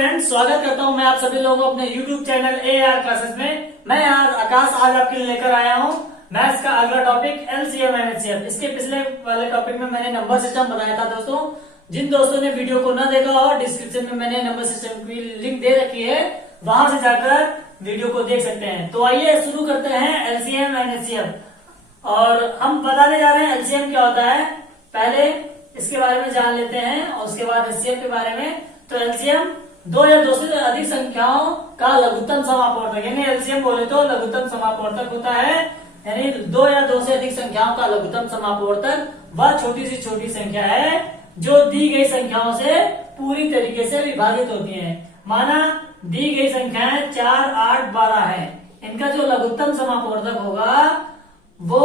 Friends, स्वागत करता हूं मैं आप सभी लोगों को अपने YouTube चैनल AR क्लासेस में। मैं आज आकाश आज आपके लिए लेकर आया हूं मैथ्स का अगला टॉपिक LCM एंड HCF। इसके पिछले वाले टॉपिक में मैंने नंबर सिस्टम बताया था दोस्तों। जिन दोस्तों ने वीडियो को न देखा हो, डिस्क्रिप्शन में मैंने नंबर सिस्टम की लिंक दे रखी है, वहां से जाकर वीडियो को देख सकते हैं। तो आइए शुरू करते हैं LCM एंड HCF। और हम बताने जा रहे हैं LCM क्या होता है। पहले इसके बारे में जान लेते हैं और उसके बाद HCF के बारे में। तो एलसीएम दो या दो से अधिक संख्याओं का लघुत्तम समापवर्तक, यानी एलसीएम बोले तो लघुत्तम समापवर्तक होता है। यानी दो या दो से अधिक संख्याओं का लघुत्तम समापवर्तक वह छोटी सी छोटी संख्या है जो दी गई संख्याओं से पूरी तरीके से विभाजित होती है। माना दी गई संख्याएं 4, 8, 12 है। इनका जो लघुत्तम समापवर्तक होगा वो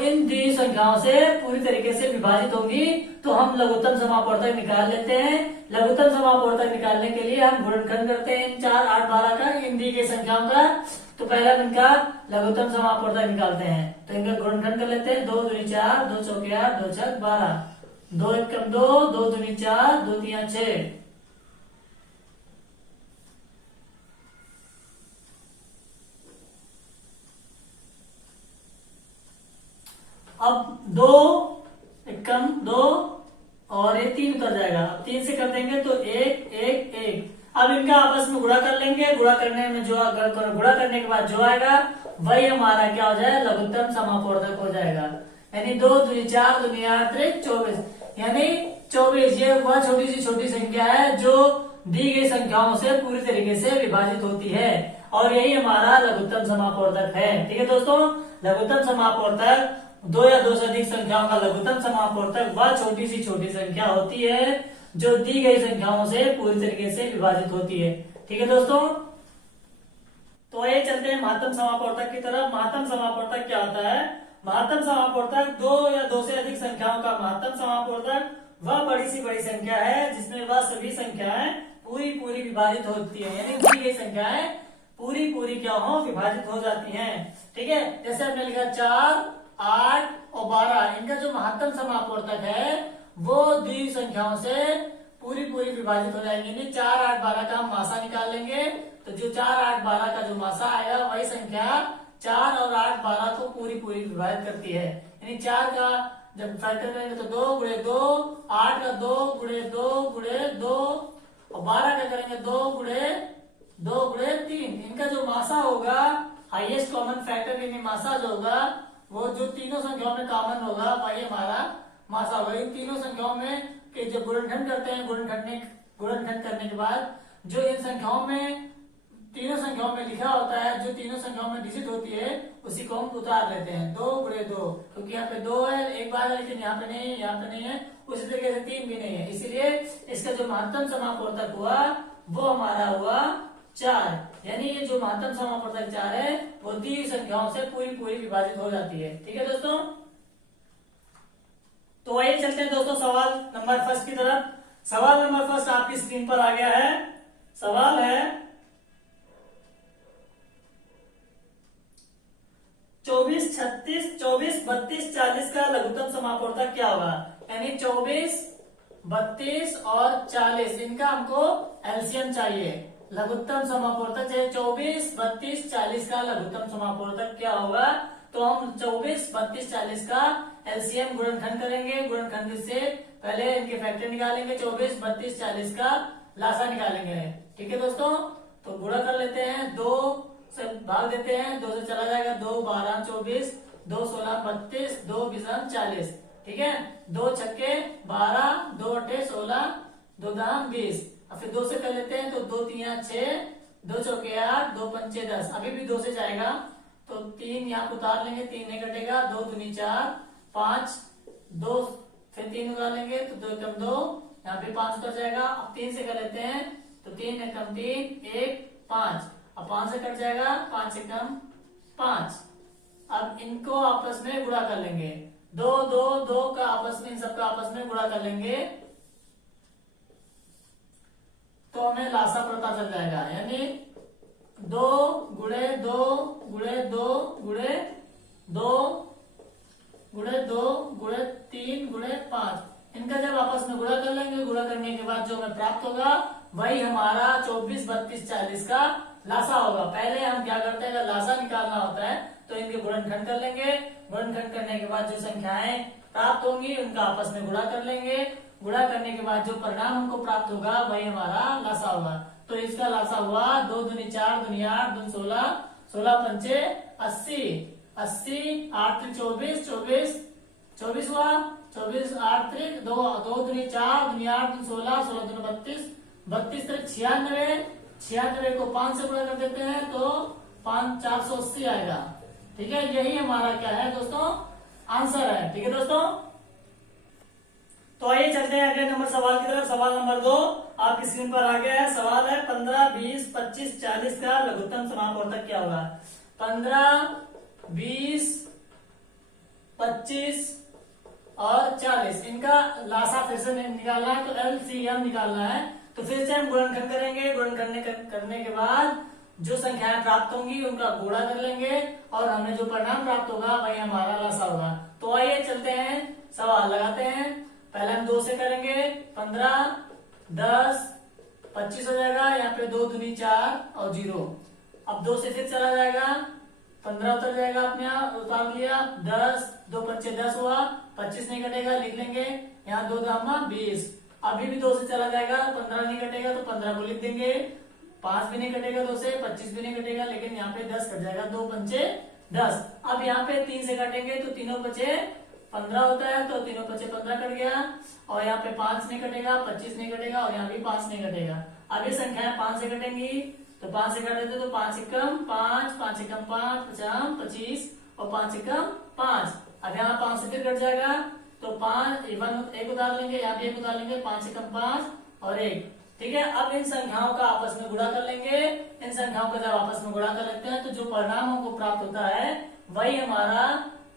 इन दी संख्याओं से पूरी तरीके से विभाजित होगी। तो हम लघुत्तम समापवर्तक निकाल लेते हैं। लघुत्तम समापवर्तक निकालने के लिए हम गुणनखंड करते हैं इन 4, 8, 12 का, इन दी गई संख्याओं का। तो पहले हम इनका लघुत्तम समापवर्तक निकालते हैं। तो इनका गुणनखंड कर लेते हैं। 2 दूनी 4, 2 चौके 8, 2 छक 12, 2 एकम 2, 2 दूनी 4, 2 तिया 6। अब 2 एकम 2 और ये 3 उतर जाएगा। अब 3 से कर देंगे तो 1, 1, 1। अब इनका आपस में गुणा कर लेंगे। गुणा करने में गुणा करने के बाद जो आएगा वही हमारा क्या हो जाएगा, लघुत्तम समापवर्तक हो जाएगा। यानी 2 दूनी 4, दूनी 8, 24। यानी 24 ये वह छोटी संख्या है जो दी गई संख्याओं से पूरी तरीके से विभाजित होती है, और यही हमारा लघुत्तम समापवर्तक है। ठीक है दोस्तों, लघुत्तम समापवर्तक दो या दो से अधिक संख्याओं का लघुत्तम समापवर्तक वह छोटी सी छोटी संख्या होती है जो दी गई संख्याओं से पूरी तरीके से विभाजित होती है। ठीक है दोस्तों, तो ये चलते हैं महत्तम समापवर्तक की तरफ। महत्तम समापवर्तक क्या होता है? महत्तम समापवर्तक दो या दो से अधिक संख्याओं का महत्तम समापवर्तक वह बड़ी सी बड़ी संख्या है जिसमें वह सभी संख्याएं पूरी विभाजित होती है। यानी दी गई संख्याएं पूरी क्या हो, विभाजित हो जाती हैं। ठीक है, जैसे हमने लिखा 4, 8 और 12, इनका जो महत्तम समापवर्तक है वो दी संख्याओं से पूरी विभाजित हो जाएंगे। यानी 4, 8, 12 का हम मासा निकाल लेंगे। तो जो 4, 8, 12 का जो मासा आएगा वही संख्या 4 और 8, 12 को पूरी विभाजित करती है। यानी 4 का जब फैक्टर करेंगे तो 2 गुणे 2, 8 का 2 गुणे 2 गुणे 2, और 12 का करेंगे 2 गुणे 3। इनका जो मासा होगा, हाईएस्ट कॉमन फैक्टर यानी मासा जो होगा वो जो तीनों संख्याओं में कॉमन होगा वही हमारा मासा होगा। इन तीनों संख्याओं में के जब गुणनखंड करते हैं, गुणनखंड करने के बाद जो इन संख्याओं में तीनों संख्याओं में लिखा होता है, जो तीनों संख्याओं में डिजिट होती है, उसी को हम उतार लेते हैं। 2 गुणे 2, क्योंकि यहाँ पे 2 है, एक बार है, लेकिन यहाँ पे नहीं है, यहाँ पे नहीं है। उसी तरीके से 3 भी नहीं है, इसलिए इसका जो महत्तम समापवर्तक हुआ वो हमारा हुआ 4। यानी ये जो महत्तम समापवर्तक 4 है वो दी संख्याओं से पूरी विभाजित हो जाती है। ठीक है दोस्तों, तो आइए चलते हैं दोस्तों सवाल नंबर फर्स्ट की तरफ। सवाल नंबर फर्स्ट आपकी स्क्रीन पर आ गया है। सवाल है 24, 36, 24, 32, 40 का लघुत्तम समापवर्तक क्या होगा। यानी 24, 32 और 40 इनका हमको एलसीएम चाहिए। लघुत्तम समापवर्तक चाहिए 24, 32, 40 का लघुत्तम समापवर्तक क्या होगा। तो हम 24, 32, 40 का एलसीएम गुणनखंड करेंगे। गुणनखंड से पहले इनके फैक्टर निकालेंगे। 24, 32, 40 का लासा निकालेंगे। ठीक है दोस्तों, तो गुणा कर लेते हैं। 2 से भाग देते हैं, 2 से चला जाएगा। 2 12 24, 2 16 32, 2 20 40। ठीक है, 2 छक्के 12, 2 अट्ठे 16, 2 दाम 20। अब फिर 2 से कर लेते हैं। तो 2 तिया 6, 2 चौके 8, 2 पंचे 10। अभी भी 2 से जाएगा तो 3 यहाँ उतार लेंगे, 3 नहीं कटेगा। 2 दूनी 4, 5, 2 फिर 3 उतार लेंगे तो 2 एकम 2, यहाँ पे 5 उतर जाएगा। अब 3 से कर लेते हैं तो 3 एकम 3, 1, 5। अब 5 से कट जाएगा, 5 एकम 5। अब इनको आपस में गुणा कर लेंगे। 2, 2, 2 का आपस में, इन सबका आपस में गुणा कर लेंगे तो हमें लासा पता चल जाएगा। यानी 2 गुणे 2 गुणे 2 गुणे 2 गुणे 2 गुणे 3 गुणे 5, इनका जब आपस में गुणा कर लेंगे, गुणा करने के बाद जो हमें प्राप्त होगा वही हमारा 24, 32, 40 का लासा होगा। पहले हम क्या करते हैं, अगर लासा निकालना होता है तो इनके गुणनखंड कर लेंगे, गुणनखंड करने के बाद जो संख्याएं प्राप्त होंगी उनका आपस में गुणा कर लेंगे, गुणा करने के बाद जो परिणाम हमको प्राप्त होगा वही हमारा लासा होगा। तो इसका लासा हुआ 2 दूनी 4 दूनी 8 दूनी 16, 16 पंचे 80, 80 8 त्रिक 24, 24 24 हुआ, 24 8 त्रिक 2 दूनी 4 दूनी 8 दूनी 16, 16 दूनी 32, 32 त्रिक 96, 96 को 5 से गुणा कर देते हैं तो 5 480 आएगा। ठीक है, यही हमारा क्या है दोस्तों, आंसर है। ठीक है दोस्तों, तो आइए चलते हैं अगले नंबर सवाल की तरफ। सवाल नंबर 2 आपकी स्क्रीन पर आ गया है। सवाल है 15, 20, 25, 40 का लघुत्तम समापवर्तक क्या होगा। 15, 20, 25 और 40 इनका लासा फिर से निकालना है, तो LCM निकालना है। तो फिर से हम गुणनखंड करेंगे, गुणनखंड करने के बाद जो संख्याएं प्राप्त होंगी उनका गुणा कर लेंगे और हमें जो परिणाम प्राप्त होगा वही हमारा लासा होगा। तो आइए चलते हैं, सवाल लगाते हैं। पहले हम 2 से करेंगे, 15, 10, 25 हो जाएगा, यहाँ पे 2 दूनी 4 और 0। अब 2 से फिर चला जाएगा, 15 उतर जाएगा, अपने आप उतार लिया, 10, 2 पंचे 10 हुआ, 25 नहीं कटेगा, लिख लेंगे, यहाँ 2 दामा 20। अभी भी 2 से चला जाएगा, 15 नहीं कटेगा तो 15 को लिख देंगे, 5 भी नहीं कटेगा 2 से, 25 भी नहीं कटेगा, लेकिन यहाँ पे 10 कट जाएगा, 2 पंचे 10। अब यहाँ पे 3 से काटेंगे तो तीनों बचे 15 होता है, तो तीनों बचे 15 कट गया, और यहाँ पे 5 नहीं कटेगा, 25 नहीं कटेगा, और यहाँ भी 5 नहीं कटेगा। अब ये संख्याएं 5 से कटेंगी, तो 5 से काट देते तो 5 एकम 5, 5 एकम 5, 50, 25 और 5 एकम 5। अब यहाँ 5 से फिर कट जाएगा, तो 5 एक उतार लेंगे, यहाँ भी 1 उतार लेंगे, 5 एकम 5 और 1। ठीक है, अब इन संख्याओं का आपस में गुणा कर लेंगे। इन संख्याओं का जब आपस में गुणा कर लेते हैं तो जो परिणाम हमको प्राप्त होता है वही हमारा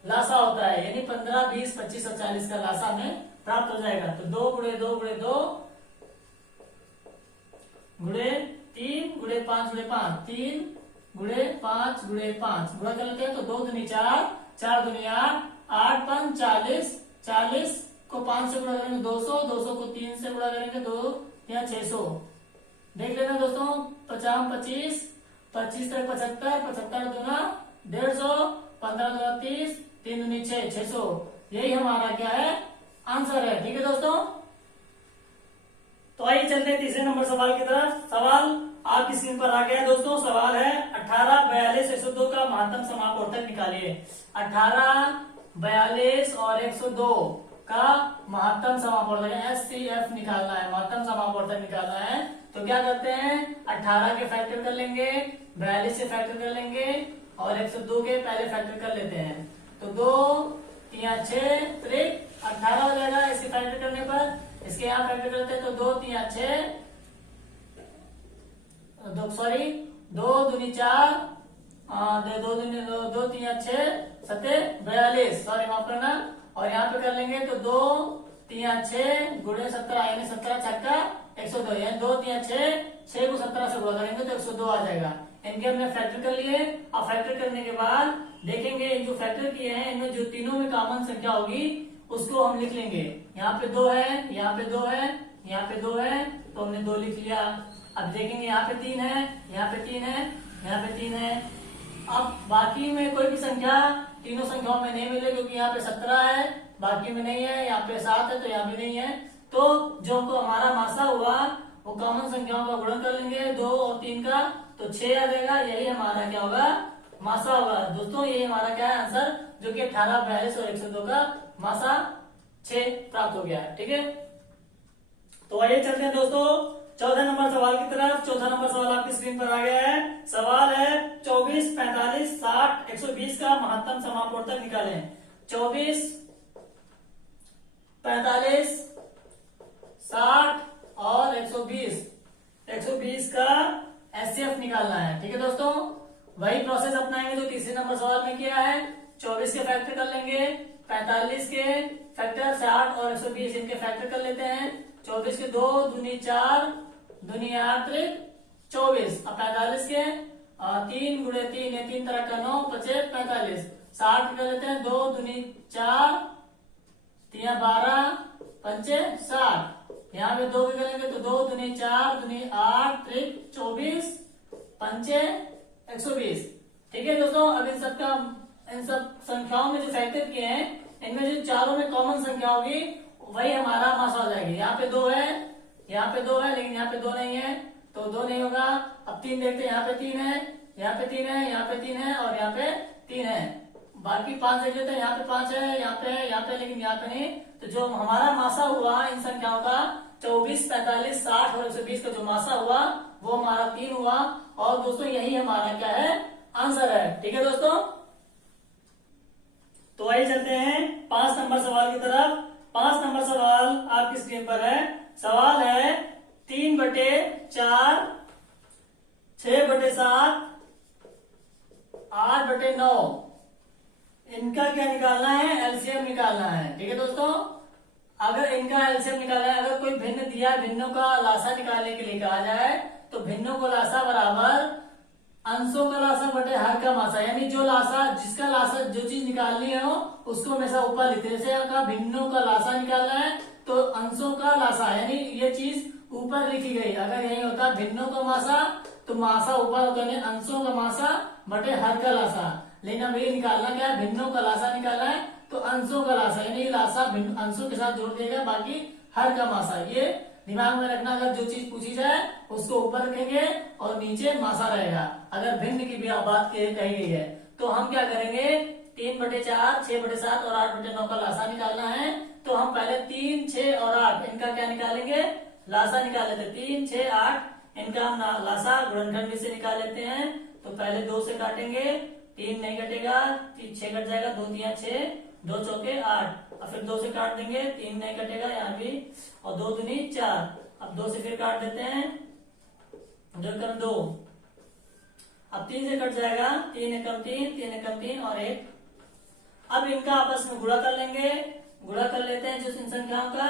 लासा होता है, यानी 15, 20, 25 और 40 का लासा हमें प्राप्त हो जाएगा। तो 2 गुणे 2 गुणे 2 गुणे 3 गुणे 5 गुणे 5, 3 गुणे 5 गुणे 5 गुणा कर लेते हैं तो 2 दूनी 4, 4 दूनी 8, 8 5 40, 40 को 5 से गुणा करेंगे 200, 200 को 3 से गुणा करेंगे 2 या 600। देख लेना दोस्तों, 50, 25, 25 तक 75, 75 दूना 150, 15 दूना 30, 3 दूनी 6, 600। यही हमारा क्या है, आंसर है। ठीक है दोस्तों, तो आइए चलते हैं तीसरे नंबर सवाल की तरफ। सवाल आपकी स्क्रीन पर आ गया है दोस्तों। सवाल है 18, 42, 102 का महत्तम समापवर्तक निकालिए। 18, 42 और 102 का महत्तम समापवर्तक HCF निकालना है, महत्तम समापवर्तक निकालना है। तो क्या करते हैं, 18 के फैक्टर कर लेंगे, 42 से फैक्टर कर लेंगे और 102 के पहले फैक्टर कर लेते हैं। तो 2 3 6 त्रिक 18 हो जाएगा इसके फैक्टर करने पर। इसके यहाँ फैक्टर करते हैं तो 2 3 6, 2 दूनी 4, 2 3 6 7 42, सॉरी माफ करना। और यहाँ पे कर लेंगे तो 2 3 6 गुणे 17, यानी 17 छक्का 102, यानी 2 3 6 को 17 से गुणा करेंगे तो 102 आ जाएगा। इनके हमने फैक्टर कर लिए। अब फैक्टर करने के बाद देखेंगे जो फैक्टर किए हैं इनमें जो तीनों में कॉमन संख्या होगी उसको हम लिख लेंगे। यहाँ पे 2 है, यहाँ पे 2 है, यहाँ पे 2 है, तो हमने 2 लिख लिया। अब देखेंगे यहाँ पे 3 है, यहाँ पे 3 है, यहाँ पे 3 है। अब बाकी में कोई भी संख्या तीनों संख्याओं में नहीं मिले, क्योंकि यहाँ पे 17 है, बाकी में नहीं है, यहाँ पे 7 है तो यहाँ भी नहीं है। तो जो हमको हमारा मासा हुआ वो कॉमन संख्याओं का गुणन कर लेंगे 2 और 3 का, तो 6 आ जाएगा। यही हमारा क्या होगा, मासा होगा। दोस्तों यही हमारा क्या है आंसर, जो कि 18, 42 और 102 का मासा 6 प्राप्त हो गया है। ठीक है, तो आइए चलते हैं दोस्तों चौथे नंबर सवाल की तरफ। चौथा नंबर सवाल आपकी स्क्रीन पर आ गया है। सवाल है 24, 45, 60, 120 का महत्तम समापवर्तक निकालें। 24, 45, 60 और 120, 120 का HCF निकालना है। ठीक है दोस्तों, वही प्रोसेस अपनाएंगे जो तीसरे नंबर सवाल में किया है। 24 के फैक्टर कर लेंगे, 45 के फैक्टर 60 और 120 इनके फैक्टर कर लेते हैं। 24 के 2 दूनी 4 दूनी 8 24। अब 45 के 3 गुणे 3 है, 3 तरह का 9 बचे 45। 60 कर लेते हैं, 2 दूनी 4 3 12 पंचे 60। यहाँ पे 2 भी करेंगे तो 2 दूनी 4 दूनी 8 त्रिक 24 पंचे 120। ठीक है दोस्तों, अब इन सब संख्याओं में जो फैक्टर किए हैं, इनमें जो चारों में कॉमन संख्या होगी वही हमारा मासा हो जाएगी। यहाँ पे 2 है, यहाँ पे 2 है, लेकिन यहाँ पे 2 नहीं है तो 2 नहीं होगा। अब 3 देखते हैं, यहाँ पे 3 है, यहाँ पे 3 है, यहाँ पे 3 है और यहाँ पे 3 है। बाकी 5 देख लेते हैं, यहाँ पे 5 है, यहाँ पे है, यहाँ पे, लेकिन यहाँ पे नहीं। तो जो हमारा मासा हुआ इन संख्याओं का 24, 45, 60 और 120 का जो मासा हुआ वो हमारा 3 हुआ। और दोस्तों यही हमारा क्या है, आंसर है। ठीक है दोस्तों, तो आइए चलते हैं 5 नंबर सवाल की तरफ। 5 नंबर सवाल आपकी स्क्रीन पर है। सवाल है 3/4, 6/7, 8/9, इनका क्या निकालना है, एलसीएम निकालना है। ठीक है दोस्तों, अगर इनका एलसीएम निकालना है, अगर कोई भिन्न दिया, भिन्नों का लासा निकालने के लिए कहा जाए तो भिन्नों को लासा बराबर अंशों का लासा बटे हर का मासा, यानी जो लासा, जिसका लासा, जो चीज निकालनी हो उसको हमेशा ऊपर लिखते हैं। जैसे का भिन्नों का लासा निकालना है तो अंशों का लासा, यानी ये चीज ऊपर लिखी गई। अगर यही होता भिन्नों का मासा तो मासा ऊपर होता, यानी अंशों का मासा बटे हर का लासा। लेकिन अब ये निकालना क्या है, भिन्नों का लासा निकालना है तो अंशों का लासा, यानी लासा अंशों के साथ जोड़ देगा, बाकी हर का मासा। ये दिमाग में रखना, अगर जो चीज पूछी जाए उसको ऊपर रखेंगे और नीचे मासा रहेगा। अगर भिन्न की भी बात कही गई है तो हम क्या करेंगे, 3/4, 6/7 और 8/9 का लासा निकालना है। तो हम पहले 3, 6 और 8 इनका क्या निकालेंगे, लासा निकाल लेते हैं। 3, 6, 8 इनका हम लासा गुणनखंड से निकाल लेते हैं। तो पहले 2 से काटेंगे, 3 नहीं कटेगा, 6 कट जाएगा, 2 3 6, 2 चौके 8, और फिर 2 से काट देंगे, 3 नहीं कटेगा यहाँ भी, और 2 दूनी 4। अब 2 से फिर काट देते हैं, 2 एकम 2, अब 3 से कट जाएगा, 3 एकम 3, 3 एकम 3 और 1। अब इनका आपस में गुणा कर लेंगे, गुणा कर लेते हैं। जो इन संख्याओं का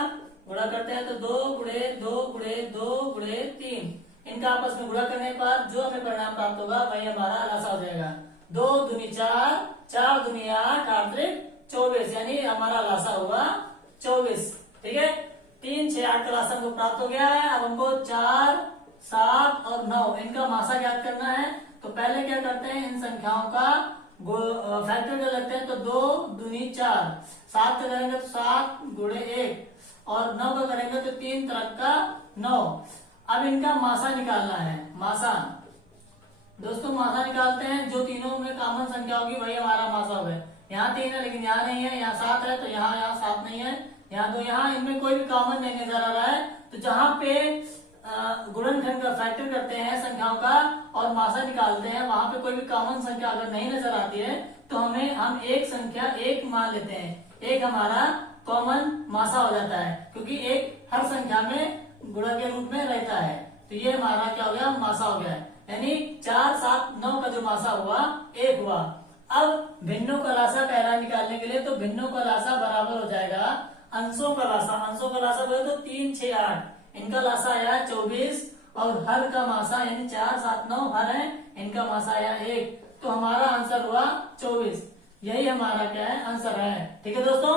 गुणा करते हैं तो 2 गुणे 2 गुणे 2 गुणे 3, इनका आपस में गुणा करने पर जो हमें परिणाम प्राप्त होगा वही हमारा लासा हो जाएगा। 2 दूनी 4, 4 दूनी 8, 8 त्रिक 24, यानी हमारा लासा हुआ 24। ठीक है, 3, 6, 8 का लासा हमको प्राप्त हो गया है। अब हमको 4, 7 और 9 इनका मासा ज्ञात करना है। तो पहले क्या करते हैं, इन संख्याओं का फैक्टर कर लेते हैं। तो 2 दूनी 4, 7 का करेंगे तो 7 गुणे 1 और 9 का करेंगे तो 3 तरक का 9। अब इनका मासा निकालना है। मासा दोस्तों, मासा निकालते हैं, जो तीनों में कॉमन संख्या होगी वही हमारा मासा होगा। यहाँ 3 है लेकिन यहाँ नहीं है, यहाँ 7 है तो यहाँ 7 नहीं है, यहाँ तो यहाँ इनमें कोई भी कॉमन नहीं नजर आ रहा है। तो जहाँ पे गुणनखंड का फैक्टर करते हैं संख्याओं का और मासा निकालते हैं, वहां पे कोई भी कॉमन संख्या अगर नहीं नजर आती है तो हम एक संख्या 1 मान लेते हैं। 1 हमारा कॉमन मासा हो जाता है, क्योंकि 1 हर संख्या में गुणा के रूप में रहता है। तो ये हमारा क्या हो गया, मासा हो गया, यानी 4, 7, 9 का जो मासा हुआ 1 हुआ। अब भिन्नों का लासा पहला निकालने के लिए, तो भिन्नों का लासा बराबर हो जाएगा अंशों का लासा। अंशों का लासा बोले तो 3, 6, 8, इनका लासा आया 24 और हर का मासा यानी 4, 7, 9 हर है, इनका मासा आया 1। तो हमारा आंसर हुआ 24। यही हमारा क्या है, आंसर है। ठीक है दोस्तों,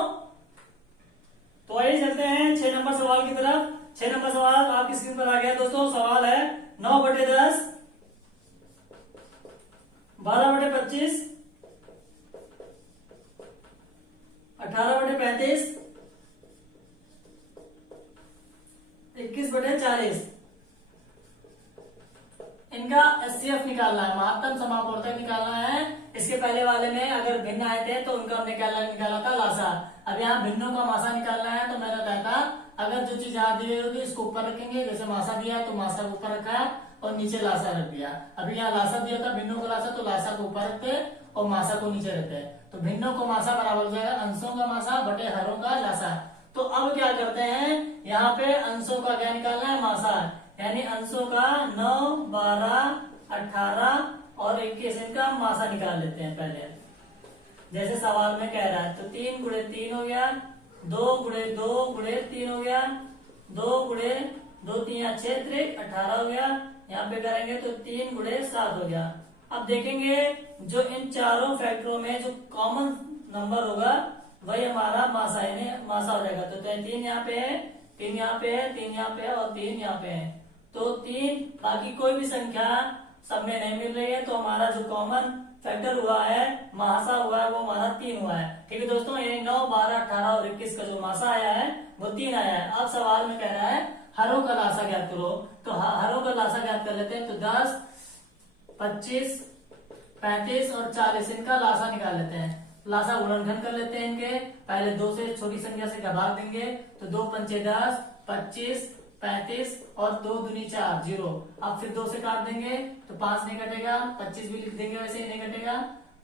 तो आइए चलते हैं 6 नंबर सवाल की तरफ। 6 नंबर सवाल आपकी स्क्रीन पर आ गया दोस्तों। सवाल है 9/10, 12/25, 18/35, 21/40, इनका एचसीएफ निकालना है, महत्तम समापवर्तक निकालना है। इसके पहले वाले में अगर भिन्न आए थे तो उनका हमने क्या निकाला था, लासा। अब यहाँ भिन्नों का मासा निकालना है, तो मैंने कहता अगर जो चीज यहाँ दी गई होगी इसको ऊपर रखेंगे। जैसे मासा दिया तो मासा को ऊपर रखा और नीचे लासा रख दिया। अभी यहाँ लासा दिया था भिन्नों का लासा, तो लासा को ऊपर रखते और मासा को नीचे रखते। तो भिन्नों को मासा बराबर हो जाएगा अंशों का मासा बटे हरों का लासा। तो अब क्या करते हैं, यहाँ पे अंशों का क्या निकालना है, मासा, यानी अंशों का 9, 12, 18 और 21 इनका मासा निकाल लेते हैं पहले, जैसे सवाल में कह रहा है। तो 3 गुणे 3 हो गया, 2 गुणे 2 गुणे 3 हो गया, 2 गुणे 2 3 6 त्रिक 18 हो गया। यहाँ पे करेंगे तो 3 गुणे 7 हो गया। अब देखेंगे जो इन चारों फैक्टरों में जो कॉमन नंबर होगा वही हमारा मासा यानी मासा हो जाएगा। तो 3 यहाँ पे है, 3 यहाँ पे है, 3 यहाँ पे है और 3 यहाँ पे है। तो 3 बाकी कोई भी संख्या सब में नहीं मिल रही है, तो हमारा जो कॉमन फैक्टर हुआ है, मासा हुआ है, वो हमारा 3 हुआ है। ठीक है दोस्तों, ये 9, 12, 18 और 21 का जो मासा आया है वो 3 आया है। अब सवाल में कह रहा है हरों का लासा ज्ञात करो। तो हरों का लासा ज्ञात कर लेते हैं। तो 10, 25, 35 और 40 इनका लासा निकाल लेते हैं। लासा गुणनखंड कर लेते हैं इनके। पहले 2 से छोटी संख्या से भाग देंगे। तो 2 पंचे 10, 25, 35 और 2 दूनी 4, 0। अब फिर 2 से काट देंगे तो 5 नहीं कटेगा, 25 भी लिख देंगे, वैसे ही नहीं कटेगा,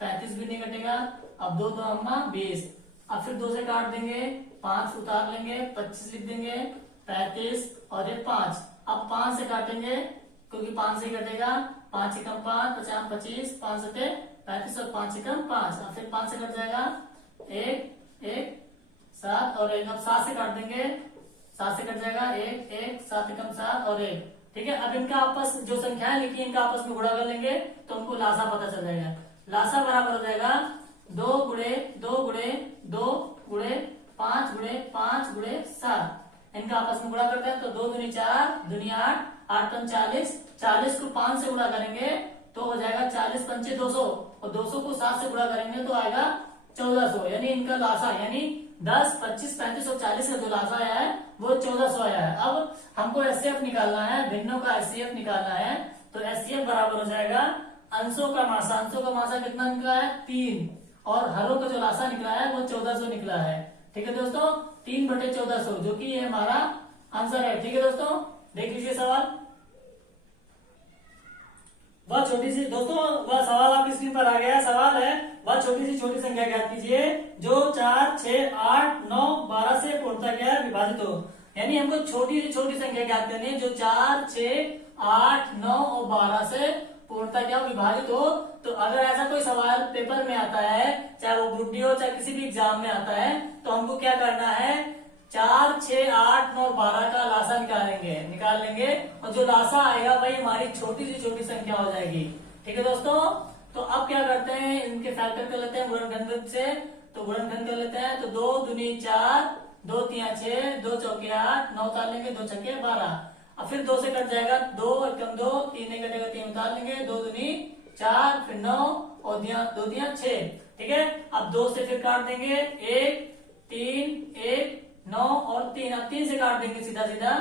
35 भी नहीं कटेगा। अब 2 अम्मा 20। अब फिर 2 से काट देंगे, 5 उतार लेंगे, 25 लिख देंगे, 35 और ये 5। अब 5 से काटेंगे क्योंकि 5 से ही कटेगा, 5 एकम 5, 50, 25, 5 सते 35 और 5 एकम 5। अब फिर 5 से कट जाएगा 1, 1, 7 और 1। अब 7 से काट देंगे, 7 से कट जाएगा 1, 1, 7 एकम 7 और 1। ठीक है, अब इनका आपस जो संख्याएं लिखी इनका आपस में गुणा कर लेंगे तो हमको लासा पता चल जाएगा। लासा बराबर हो जाएगा 2 गुणे 2 गुणे 2 गुणे 5 गुणे 5 गुणे 7। इनका आपस में गुणा करते हैं तो 2 दूनी 4, दूनी 8, 8 पंच 40, 40 को 5 से गुणा करेंगे तो हो जाएगा 40 पंचे 200 और 200 को 7 से गुणा करेंगे तो आएगा 1400। यानी इनका लासा यानी 10, 25, 35 और 40 का जो लासा आया है वो 1400 आया है। अब हमको एचसीएफ निकालना है, भिन्नों का एचसीएफ निकालना है। तो एचसीएफ बराबर हो जाएगा अंशों का मासा। अंशों का मासा कितना निकला है 3 और हरों का जो लासा निकला है वो 1400 निकला है। ठीक है दोस्तों, 3/1400 जो कि ये हमारा आंसर है। ठीक है दोस्तों, देख लीजिए सवाल। वह छोटी सी दोस्तों वह सवाल आपकी स्क्रीन पर आ गया। सवाल है वह छोटी सी छोटी संख्या ज्ञात कीजिए जो 4, 6, 8, 9, 12 से पूर्णतः क्या विभाजित हो। यानी हमको छोटी सी छोटी संख्या ज्ञात करनी है जो 4, 6, 8, 9 और 12 से पूर्णतः क्या विभाजित हो। तो अगर ऐसा कोई सवाल पेपर में आता है, चाहे वो ग्रुप डी हो चाहे किसी भी एग्जाम में आता है, तो हमको क्या करना है 4, 6, 8, 9 और 12 का लासा निकाल लेंगे और जो लासा आएगा वही हमारी छोटी सी छोटी संख्या हो जाएगी। ठीक है दोस्तों, तो अब क्या करते हैं इनके फैक्टर कर लेते हैं गुणनखंड से। तो गुणनखंड कर लेते हैं। तो 2 दूनी 4, 2 तिया 6, 2 चौके 8, 9 उतार लेंगे, 2 छक्के 12। अब फिर 2 से कट जाएगा, 2 एकम 2, 3 नहीं कटेगा, 3 उतार लेंगे, 2 दूनी 4, फिर 9 और 2 दिया 6। ठीक है, अब 2 से फिर काट देंगे 1, 3, 1, 9 और 3। अब 3 से काट देंगे सीधा सीधा,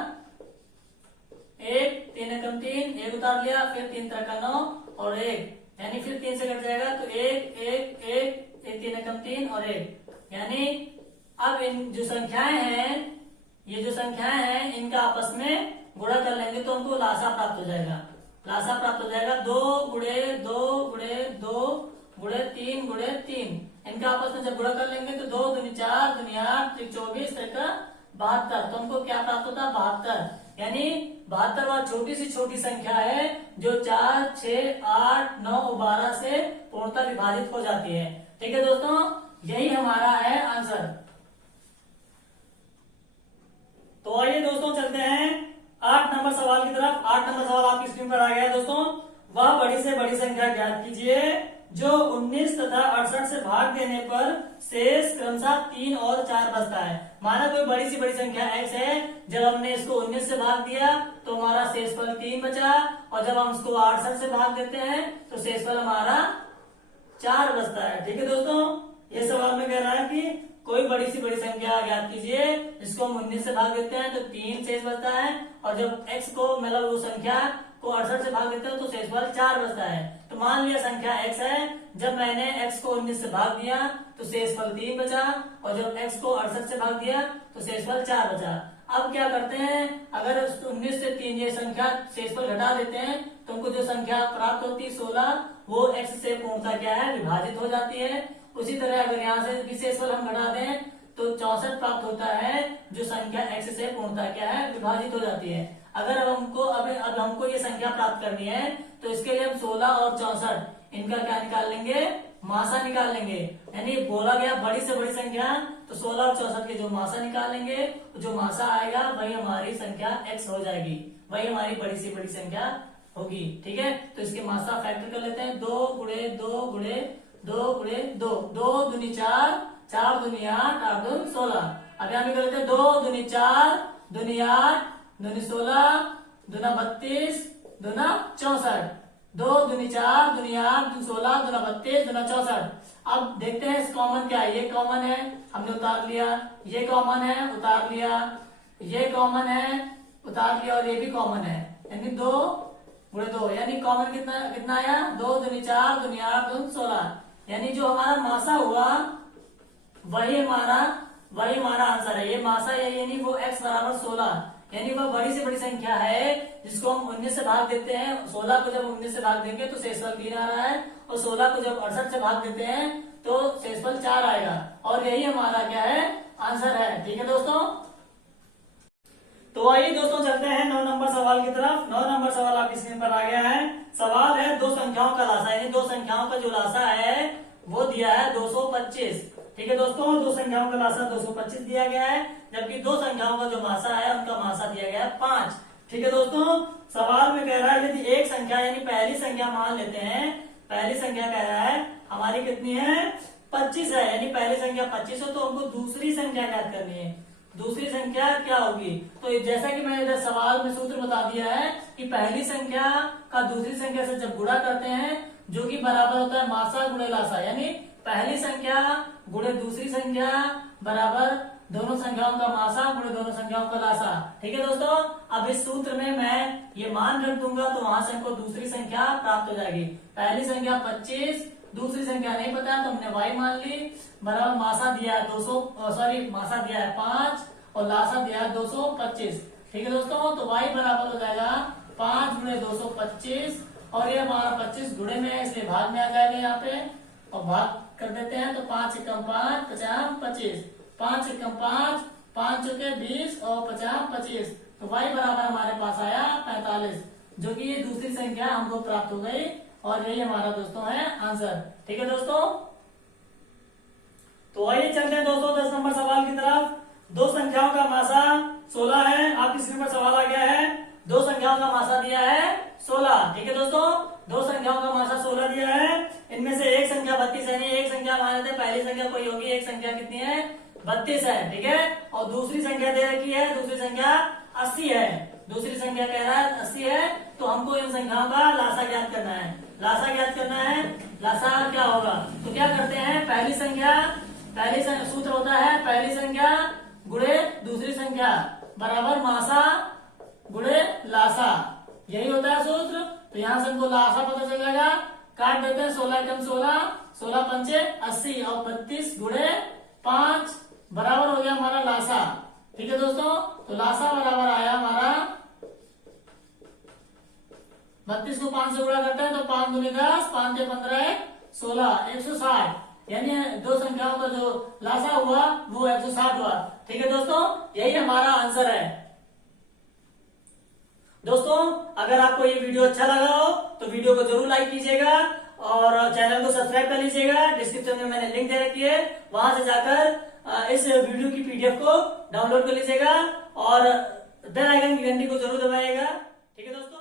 1, 3 एकम 3, 1 उतार लिया, फिर 3 तरह का 9 और 1। यानी फिर 3 से कट जाएगा तो 1, 1, 1, 3 एकम 3 और 1। यानी अब इन जो संख्याएं हैं, ये जो संख्याएं हैं इनका आपस में गुणा कर लेंगे तो हमको लासा प्राप्त हो जाएगा। लासा प्राप्त हो जाएगा 2 गुणे 2 गुणे 2 गुणे 3 गुणे 3। इनका आपस में जब गुणा कर लेंगे तो 2 दूनी 4, दूनी 8, 24, 72। तो हमको क्या प्राप्त होता है 72। यानी 72 वह छोटी सी छोटी संख्या है जो 4, 6, 8, 9 और 12 से पूर्णतः विभाजित हो जाती है। ठीक है दोस्तों, यही हमारा है आंसर। तो आइए दोस्तों चलते हैं 8 नंबर सवाल की तरफ। 8 नंबर सवाल आपकी स्क्रीन पर आ गया है दोस्तों। वह बड़ी से बड़ी संख्या ज्ञात कीजिए जो 19 तथा 68 से भाग देने पर शेष क्रमशः 3 और 4 बचता है। माना कोई बड़ी सी बड़ी संख्या x है, जब हमने इसको 19 से भाग दिया तो हमारा शेषफल 3 बचा, और जब हम इसको 68 से भाग देते हैं तो शेषफल हमारा 4 बचता है। ठीक है दोस्तों, ये सवाल में कह रहा है कि कोई बड़ी सी बड़ी संख्या ज्ञात कीजिए जिसको हम 19 से भाग देते हैं तो 3 शेष बचता है, और जब x को मतलब वो संख्या को 68 से भाग देते हैं तो शेषफल 4 बचता है। तो मान लिया संख्या x है, जब मैंने x को 19 से भाग दिया तो शेषफल 3 बचा, और जब x को 68 से भाग दिया तो शेषफल 4 बचा। अब क्या करते हैं, अगर 19 से 3 ये संख्या शेषफल घटा देते हैं तो हमको जो संख्या प्राप्त होती है 16, वो x से पूर्णतः क्या है विभाजित हो जाती है। उसी तरह अगर यहाँ से भी शेषफल हम घटा दें तो 64 प्राप्त होता है, जो संख्या x से पूर्णतः क्या है विभाजित हो जाती है। अगर अब हमको ये संख्या प्राप्त करनी है तो इसके लिए हम 16 और 64 इनका क्या निकाल लेंगे, मासा निकाल लेंगे। यानी बोला गया बड़ी से बड़ी संख्या, तो 16 और 64 के जो मासा निकालेंगे, जो मासा आएगा वही हमारी संख्या x हो जाएगी, वही हमारी बड़ी से बड़ी संख्या होगी। ठीक है, तो इसके मासा फैक्टर कर लेते हैं। 2 गुणे 2 गुणे 2 गुणे 2, 2 दूनी 4, 4 दूनी 8, 8 दूनी 16। अब यहाँ भी कर लेते हैं 2 दूनी 4, दूनी 8, दूनी 16, दूना 32, दूना 64। 2 दूनी 4, दूनी 8, दूनी 16, दूना 32, दूना 64। अब देखते हैं इस कॉमन क्या है। ये कॉमन है, हमने उतार लिया। ये कॉमन है, उतार लिया। ये कॉमन है, उतार लिया। और ये भी कॉमन है, यानी 2 गुणे 2, यानी कॉमन कितना कितना आया? 2 दूनी 4, दूनी 8, दूनी 16। यानी जो हमारा मासा हुआ वही हमारा आंसर है। ये मासा है, यानी वो x बराबर 16, यानी वह बड़ी से बड़ी संख्या है जिसको हम 19 से भाग देते हैं। 16 को जब 19 से भाग देंगे तो शेषफल 3 आ रहा है, और 16 को जब 68 से भाग देते हैं तो शेषफल 4 आएगा। और यही हमारा क्या है? आंसर है। ठीक है दोस्तों, तो आइए दोस्तों चलते हैं 9 नंबर सवाल की तरफ। 9 नंबर सवाल आपकी स्क्रीन पर आ गया है। सवाल है दो संख्याओं का लासा, यानी दो संख्याओं का जो लासा है वो दिया है 225। ठीक है दोस्तों, दो संख्याओं का लासा 225 दिया गया है, जबकि दो संख्याओं का जो मासा है उनका मासा दिया गया है 5। ठीक है दोस्तों, सवाल में कह रहा है यदि एक संख्या यानी पहली संख्या मान लेते हैं, पहली संख्या कह रहा है हमारी कितनी है? 25 है, यानी पहली संख्या 25 हो तो हमको दूसरी संख्या ज्ञात करनी है। दूसरी संख्या क्या होगी? तो जैसा कि मैंने इधर सवाल में सूत्र बता दिया है कि पहली संख्या का दूसरी संख्या से जब गुणा करते हैं जो कि बराबर होता है मासा गुणे लासा, यानी पहली संख्या गुणे दूसरी संख्या बराबर दोनों संख्याओं का मासा गुणे दोनों संख्याओं का लासा। ठीक है दोस्तों, अब इस सूत्र में मैं ये मान रख दूंगा तो वहां से हमको दूसरी संख्या प्राप्त हो जाएगी। पहली संख्या 25, दूसरी संख्या नहीं पता तो हमने y मान ली, बराबर मासा दिया है 200, मासा दिया है 5 और लासा दिया है 225। ठीक है दोस्तों, तो y बराबर हो जाएगा 5 गुणे 225, और ये हमारा 25 गुणे में है इसलिए भाग में आ जाएगा यहाँ पे, और भाग कर देते हैं तो 5 एकम 5, 50 25, 5 एकम 5, 5 चौके 20 और 50 25, तो y बराबर हमारे पास आया 45, जो कि ये दूसरी संख्या हमको प्राप्त हो गई, और यही हमारा दोस्तों है आंसर। ठीक है दोस्तों, तो आइए चलते हैं दोस्तों 10 नंबर सवाल की तरफ। दो संख्याओं का मासा 16 है, आपकी स्क्रीन पर सवाल आ गया है। दो संख्याओं का मासा दिया है 16। ठीक है दोस्तों, दो संख्याओं का मासा 16 दिया है, इनमें से एक संख्या 32 है, एक संख्या मान लेते हैं पहली संख्या कोई होगी, एक संख्या कितनी है? 32 है। ठीक है, और दूसरी संख्या दे रखी है, दूसरी संख्या 80 है। दूसरी संख्या कह रहा है 80 है, तो हमको इन संख्याओं का लासा ज्ञात करना है। लासा ज्ञात करना है, लासा क्या होगा? तो क्या करते हैं, पहली संख्या सूत्र होता है पहली संख्या गुणे दूसरी संख्या बराबर मासा गुणे लासा, यही होता है सूत्र। तो यहाँ से हमको लासा पता चल जाएगा, काट देते हैं 16 एकम 16, 16 पंचे 80 और 32 गुणे 5 बराबर हो गया हमारा लासा। ठीक है दोस्तों, तो लासा बराबर आया हमारा 32 को 5 से गुणा करते हैं तो 5 दूनी 10, 5 के 15 16, 160, यानी दो संख्याओं का जो लासा हुआ वो 160 हुआ। ठीक है दोस्तों, यही हमारा आंसर है। दोस्तों, अगर आपको ये वीडियो अच्छा लगा हो तो वीडियो को जरूर लाइक कीजिएगा और चैनल को सब्सक्राइब कर लीजिएगा। डिस्क्रिप्शन में मैंने लिंक दे रखी है, वहां से जाकर इस वीडियो की पीडीएफ को डाउनलोड कर लीजिएगा और बेल आइकन की घंटी को जरूर दबाइएगा। ठीक है दोस्तों।